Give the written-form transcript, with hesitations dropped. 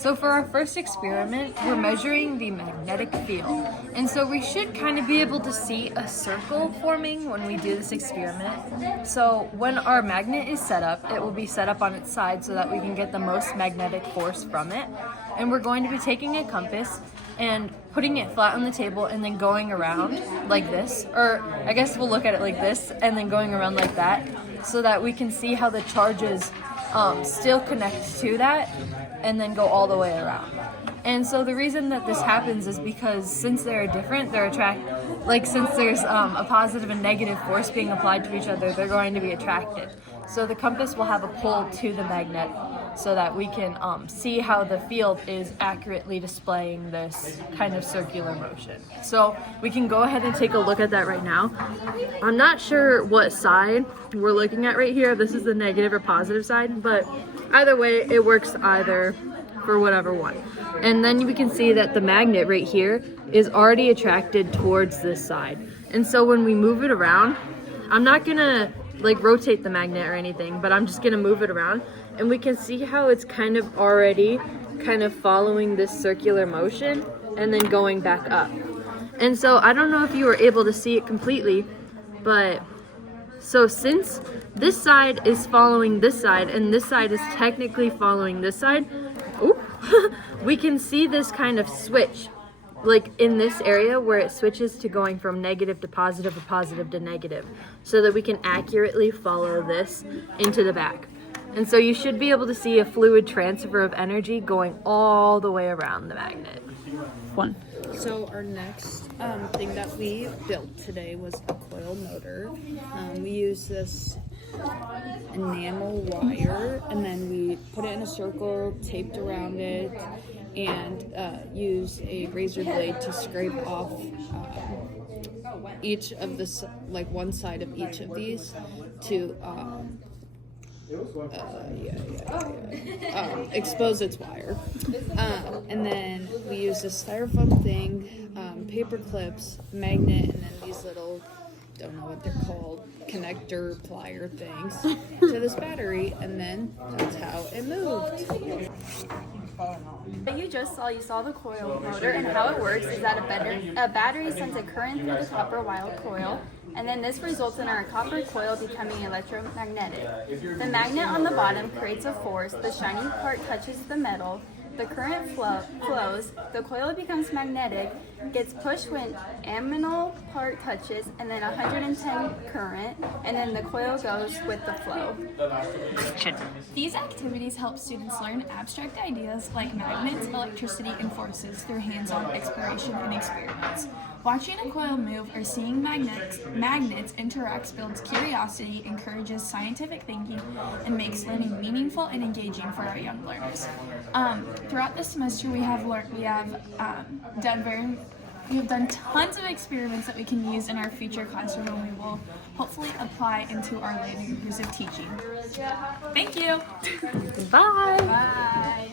So for our first experiment, we're measuring the magnetic field. And so we should kind of be able to see a circle forming when we do this experiment. So when our magnet is set up, it will be set up on its side so that we can get the most magnetic force from it. And we're going to be taking a compass and putting it flat on the table and then going around like this. Or I guess we'll look at it like this and then going around like that so that we can see how the charges still connect to that and then go all the way around. And so the reason that this happens is because since they're different, since there's a positive and negative force being applied to each other, they're going to be attracted. So the compass will have a pull to the magnet so that we can see how the field is accurately displaying this kind of circular motion. So we can go ahead and take a look at that right now. I'm not sure what side we're looking at right here. This is the negative or positive side, but either way, it works either for whatever one. And then we can see that the magnet right here is already attracted towards this side. And so when we move it around, I'm not gonna rotate the magnet or anything, but I'm just gonna move it around and we can see how it's kind of already following this circular motion and then going back up. And so I don't know if you were able to see it completely, but so since this side is following this side and this side is technically following this side, we can see this kind of switch in this area where it switches to going from negative to positive or positive to negative so that we can accurately follow this into the back. And so you should be able to see a fluid transfer of energy going all the way around the magnet. Fun. So our next thing that we built today was a coil motor. We used this enamel wire and then we put it in a circle, taped around it, and used a razor blade to scrape off each of this, one side of each of these to expose its wire. And then we used a styrofoam thing, paper clips, magnet, and then these little, don't know what they're called, connector plier things to this battery, and then that's how it moved. What you saw the coil motor, and how it works is that a battery sends a current through the copper wire coil, and then this results in our copper coil becoming electromagnetic. The magnet on the bottom creates a force, the shiny part touches the metal, the current flows, the coil becomes magnetic, gets pushed when aminal part touches, and then 110 current, and then the coil goes with the flow. These activities help students learn abstract ideas like magnets, electricity, and forces through hands-on exploration and experiments. Watching a coil move or seeing magnets interact builds curiosity, encourages scientific thinking, and makes learning meaningful and engaging for our young learners. Throughout the semester, we have done tons of experiments that we can use in our future classroom, and we will hopefully apply into our later years of teaching. Thank you. Bye. Bye.